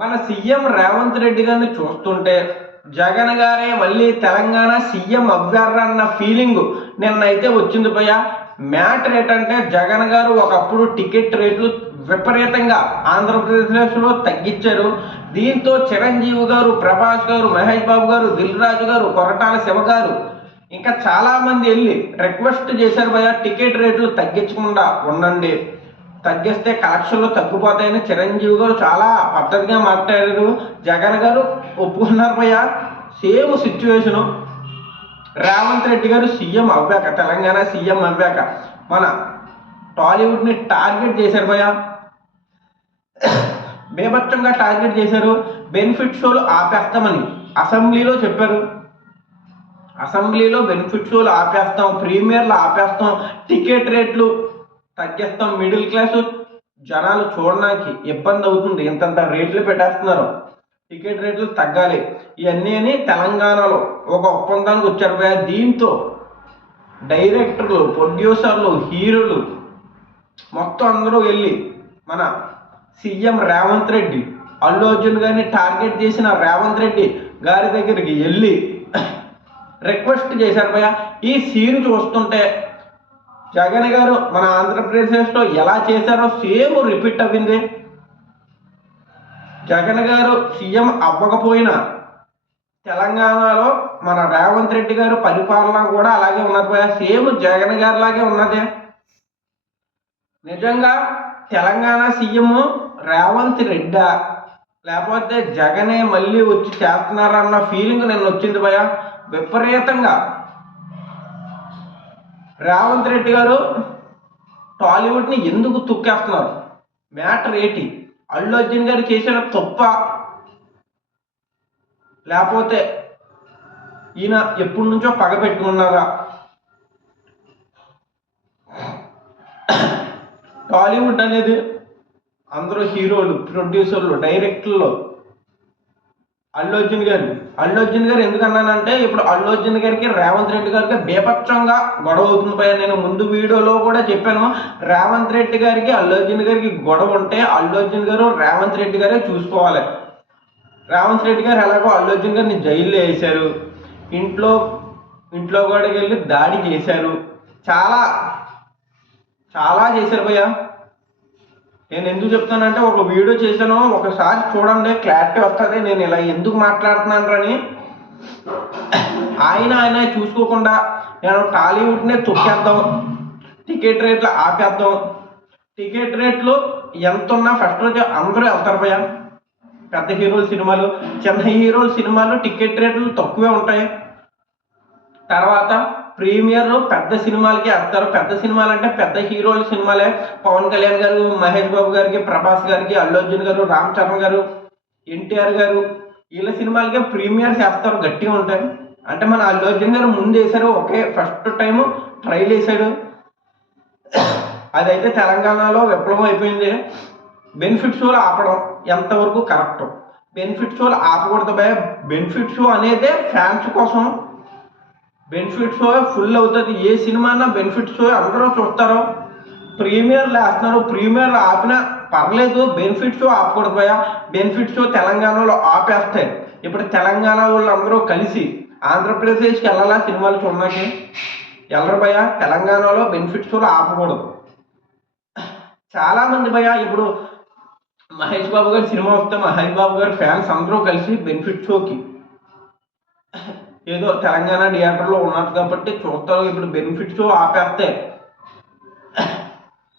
మన సీఎం రేవంత్ రెడ్డి గారిని చూస్తుంటే జగన్ గారే మళ్ళీ తెలంగాణ సీఎం అవ్వారన్న ఫీలింగ్ నిన్నైతే వచ్చింది భయ్య. మ్యాటర్ ఏంటంటే జగన్ గారు ఒకప్పుడు టికెట్ రేట్లు విపరీతంగా ఆంధ్రప్రదేశ్లో తగ్గించారు. దీంతో చిరంజీవి గారు, ప్రభాస్ గారు, మహేష్ బాబు గారు, దిల్ రాజు గారు, కొరటాల శివ గారు ఇంకా చాలా మంది వెళ్ళి రిక్వెస్ట్ చేశారు భయ్య, టికెట్ రేట్లు తగ్గించకుండా ఉండండి, తగ్గిస్తే కలెక్షన్లు తగ్గిపోతాయని చిరంజీవి గారు చాలా పద్ధతిగా మాట్లాడారు. జగన్ గారు ఒప్పుకున్నారు భయ్య. సేమ్ సిచ్యువేషను రేవంత్ రెడ్డి గారు సీఎం అవ్వాక, తెలంగాణ సీఎం అవ్వాక మన టాలీవుడ్ని టార్గెట్ చేశారు భయ్య. బేభత్సంగా టార్గెట్ చేశారు. బెనిఫిట్ షోలు ఆపేస్తామని అసెంబ్లీలో చెప్పారు. అసెంబ్లీలో బెనిఫిట్ షోలు ఆపేస్తాం, ప్రీమియర్లు ఆపేస్తాం, టికెట్ రేట్లు తగ్గిస్తాం, మిడిల్ క్లాస్ జనాలు చూడడానికి ఇబ్బంది అవుతుంది, ఇంతంత రేట్లు పెట్టేస్తున్నారు, టికెట్ రేట్లు తగ్గాలి, ఇవన్నీ అని తెలంగాణలో ఒక ఒప్పందానికి వచ్చారు భయ్య. దీంతో డైరెక్టర్లు, ప్రొడ్యూసర్లు, హీరోలు మొత్తం అందరూ వెళ్ళి మన సీఎం రేవంత్ రెడ్డి, అల్లు అర్జున్ గారిని టార్గెట్ చేసిన రేవంత్ రెడ్డి గారి దగ్గరికి వెళ్ళి రిక్వెస్ట్ చేశారు భయ్య. ఈ సీన్ చూస్తుంటే జగన్ గారు మన ఆంధ్రప్రదేశ్లో ఎలా చేశారో సేమ్ రిపీట్ అవ్వింది. జగన్ గారు సీఎం అవ్వకపోయినా తెలంగాణలో మన రేవంత్ రెడ్డి గారు పరిపాలన కూడా అలాగే ఉన్నది భయ్య. సేమ్ జగన్ గారి లాగే ఉన్నది. నిజంగా తెలంగాణ సీఎం రేవంత్ రెడ్డా లేకపోతే జగనే మళ్ళీ వచ్చి చేస్తున్నారన్న ఫీలింగ్ నిన్న వచ్చింది భయ్య. విపరీతంగా రేవంత్ రెడ్డి గారు టాలీవుడ్ని ఎందుకు తొక్కేస్తున్నారు? మ్యాటర్ ఏంటి? అల్లు అర్జున్ గారు చేసిన తప్ప, లేకపోతే ఈయన ఎప్పటి నుంచో పగ పెట్టుకున్నారా? టాలీవుడ్ అనేది అందరూ హీరోలు, ప్రొడ్యూసర్లు, డైరెక్టర్లు. అల్లు అర్జున్ గారు ఎందుకు అన్నానంటే, ఇప్పుడు అల్లు అర్జున్ గారికి రేవంత్ రెడ్డి గారికి బేపచ్చంగా గొడవ అవుతుంది పైన. నేను ముందు వీడియోలో కూడా చెప్పాను, రేవంత్ రెడ్డి గారికి అల్లు అర్జున్ గారికి గొడవ ఉంటే అల్లు అర్జున్ గారు రేవంత్ రెడ్డి గారే చూసుకోవాలి. రేవంత్ రెడ్డి గారు ఎలాగో అల్లు అర్జున్ గారిని జైల్లో వేశారు, ఇంట్లో కూడా వెళ్ళి దాడి చేశారు, చాలా చాలా చేశారు భయ్య. నేను ఎందుకు చెప్తానంటే, ఒక వీడియో చేశాను, ఒకసారి చూడండి, క్లారిటీ వస్తుంది నేను ఇలా ఎందుకు మాట్లాడుతున్నాను అని. ఆయన చూసుకోకుండా నేను టాలీవుడ్నే తొక్కేద్దాం, టికెట్ రేట్లు ఆపేద్దాం, టికెట్ రేట్లు ఎంత ఉన్నా ఫస్ట్ రోజు అందరూ వెళ్తారు భయ్య. పెద్ద హీరోల సినిమాలు, చిన్న హీరోల సినిమాలు టికెట్ రేట్లు తక్కువే ఉంటాయి. తర్వాత ప్రీమియర్లు పెద్ద సినిమాలకి వేస్తారు. పెద్ద సినిమాలు అంటే పెద్ద హీరోల సినిమాలే. పవన్ కళ్యాణ్ గారు, మహేష్ బాబు గారికి, ప్రభాస్ గారికి, అల్లు అర్జున్ గారు, రామ్ చరణ్ గారు, ఎన్టీఆర్ గారు, వీళ్ళ సినిమాలకే ప్రీమియర్స్ వేస్తారు, గట్టిగా ఉంటాయి. అంటే మన అల్లు అర్జున్ గారు ముందు వేశారు, ఒకే ఫస్ట్ టైము ట్రైల్ వేశాడు. అదైతే తెలంగాణలో విప్లవం అయిపోయింది. బెనిఫిట్ షోలు ఆపడం ఎంతవరకు కరెక్ట్? బెనిఫిట్ షోలు ఆపకూడదు భయ. బెనిఫిట్ షో అనేదే ఫ్యాన్స్ కోసం. బెనిఫిట్ షో ఫుల్ అవుతుంది. ఏ సినిమా అన్నా బెనిఫిట్ షో అందరూ చూస్తారు. ప్రీమియర్లు వేస్తున్నారు, ప్రీమియర్లు ఆపినా పర్లేదు, బెనిఫిట్ షో ఆపకూడదు భయ. బెనిఫిట్ షో తెలంగాణలో ఆపేస్తాయి. ఇప్పుడు తెలంగాణ వాళ్ళు అందరూ కలిసి ఆంధ్రప్రదేశ్కి వెళ్ళాలా సినిమాలు చూడడానికి? వెళ్ళరు భయ. తెలంగాణలో బెనిఫిట్ షోలు ఆపకూడదు. చాలామంది భయ, ఇప్పుడు మహేష్ బాబు గారి సినిమా వస్తే మహేష్ బాబు గారి ఫ్యాన్స్ అందరూ కలిసి బెనిఫిట్ షోకి ఏదో తెలంగాణ థియేటర్లో ఉన్నట్టు కాబట్టి చూస్తారు. ఇప్పుడు బెనిఫిట్ షో ఆపేస్తే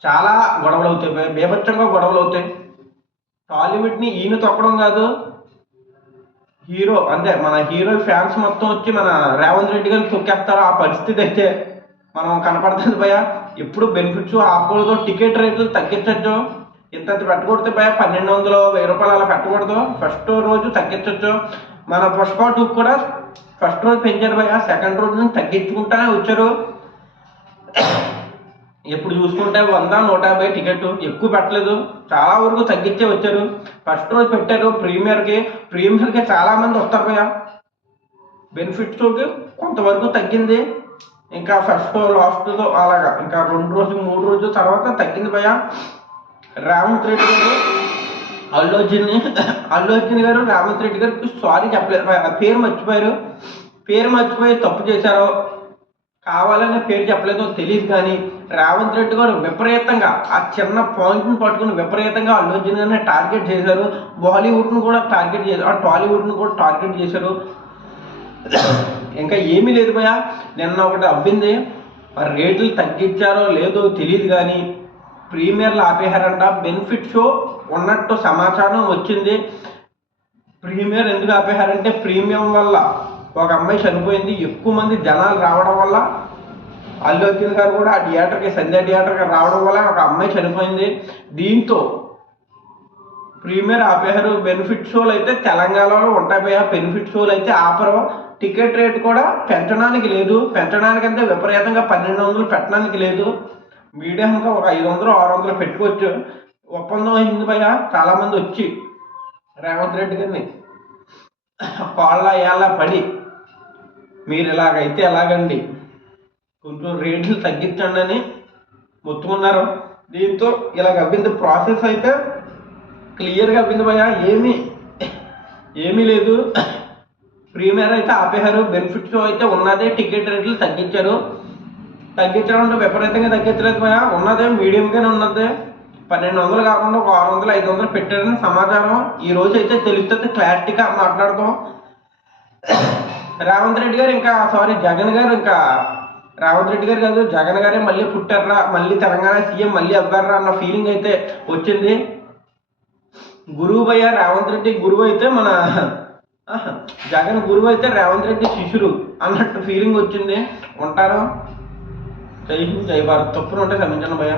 చాలా గొడవలు అవుతాయి, బేభత్సంగా గొడవలు అవుతాయి. టాలీవుడ్ని ఈయన తొక్కడం కాదు, హీరో అంటే మన హీరో ఫ్యాన్స్ మొత్తం వచ్చి మన రేవంత్ రెడ్డి గారిని తొక్కేస్తారు. ఆ పరిస్థితి అయితే మనం కనపడుతుంది భయ. ఎప్పుడు బెనిఫిట్ షో ఆపకూడదు, టికెట్ రేట్లు తగ్గించవచ్చు. ఇంత పెట్టకూడదు భయ, 1200, 1000 రూపాయలు అలా పెట్టకూడదు. ఫస్ట్ రోజు తగ్గించవచ్చు. మన పుష్ప 2 కూడా ఫస్ట్ రోజు పెంచారు భయ, సెకండ్ రోజు నుంచి తగ్గించుకుంటానే వచ్చారు. ఎప్పుడు చూసుకుంటే 100, 150 టికెట్, ఎక్కువ పెట్టలేదు, చాలా వరకు తగ్గించే వచ్చారు. ఫస్ట్ రోజు పెట్టారు ప్రీమియర్కి చాలా మంది వస్తారు భయ. బెనిఫిట్ షోకి కొంతవరకు తగ్గింది, ఇంకా ఫస్ట్ లాస్ట్తో అలాగా ఇంకా 2 రోజులు 3 రోజుల తర్వాత తగ్గింది భయ. రేవంత్ రెడ్డి గారు అల్లు అర్జున్ గారు రేవంత్ రెడ్డి గారికి సారీ చెప్పలేదు, పేరు మర్చిపోయి తప్పు చేశారో కావాలనే పేరు చెప్పలేదో తెలియదు, కానీ రేవంత్ రెడ్డి గారు విపరీతంగా ఆ చిన్న పాయింట్ని పట్టుకుని విపరీతంగా అల్లు అర్జున్ గారిని టార్గెట్ చేశారు. బాలీవుడ్ను కూడా టార్గెట్ చేశారు, టాలీవుడ్ను కూడా టార్గెట్ చేశారు. ఇంకా ఏమీ లేదు భయ్యా. నిన్న ఒకటి అవ్వింది, మరి రేట్లు తగ్గించారో లేదో తెలియదు, కానీ ప్రీమియర్లు ఆపేశారంట. బెనిఫిట్ షో ఉన్నట్టు సమాచారం వచ్చింది. ప్రీమియర్ ఎందుకు ఆపేశారంటే ప్రీమియం వల్ల ఒక అమ్మాయి చనిపోయింది, ఎక్కువ మంది జనాలు రావడం వల్ల అల్లు అర్జున్ గారు కూడా ఆ థియేటర్కి, సంధ్య థియేటర్కి రావడం వల్ల ఒక అమ్మాయి చనిపోయింది. దీంతో ప్రీమియర్ ఆపేశారు. బెనిఫిట్ షోలు అయితే తెలంగాణలో ఉంటాయి, బెనిఫిట్ షోలు అయితే ఆపరు. టికెట్ రేట్ కూడా పెంచడానికి లేదు, పెంచడానికంటే విపరీతంగా 1200 పెట్టడానికి లేదు. మీడియంగా ఒక 500 600 పెట్టుకోవచ్చు. ఒప్పందం అయింది భయ్యా. చాలామంది వచ్చి రేవంత్ రెడ్డి గారిని కాళ్ళ ఏళ్ళ పడి మీరు ఇలాగైతే ఎలాగండి, కొంచెం రేట్లు తగ్గించండి అని మొత్తుకున్నారు. దీంతో ఇలాగ అవ్వింది. ప్రాసెస్ అయితే క్లియర్గా అవ్వింది భయ్యా. ఏమీ లేదు. ప్రీమియర్ అయితే ఆపేశారు, బెనిఫిట్ షో అయితే ఉన్నదే. టికెట్ రేట్లు తగ్గించారు. తగ్గించడం అంటే విపరీతంగా తగ్గించలేదు భయ్యా, ఉన్నదే మీడియంగానే ఉన్నది. 1200 కాకుండా ఒక 600 500 పెట్టారని సమాచారం. ఈ రోజు అయితే తెలుస్తుంది, క్లారిటీగా మాట్లాడతాం. రేవంత్ రెడ్డి గారు జగన్ గారు రేవంత్ రెడ్డి గారు కాదు, జగన్ గారే మళ్ళీ పుట్టారా, మళ్ళీ తెలంగాణ సీఎం మళ్ళీ అవ్వారా అన్న ఫీలింగ్ అయితే వచ్చింది. గురువు భయ్య రేవంత్ రెడ్డి గురువు అయితే జగన్ గురువు అయితే రేవంత్ రెడ్డి శిష్యుడు అన్నట్టు ఫీలింగ్ వచ్చింది. ఉంటారు. జై హింద్, జై భారత్. తప్పులు ఉంటే క్షమించండి భయ్య.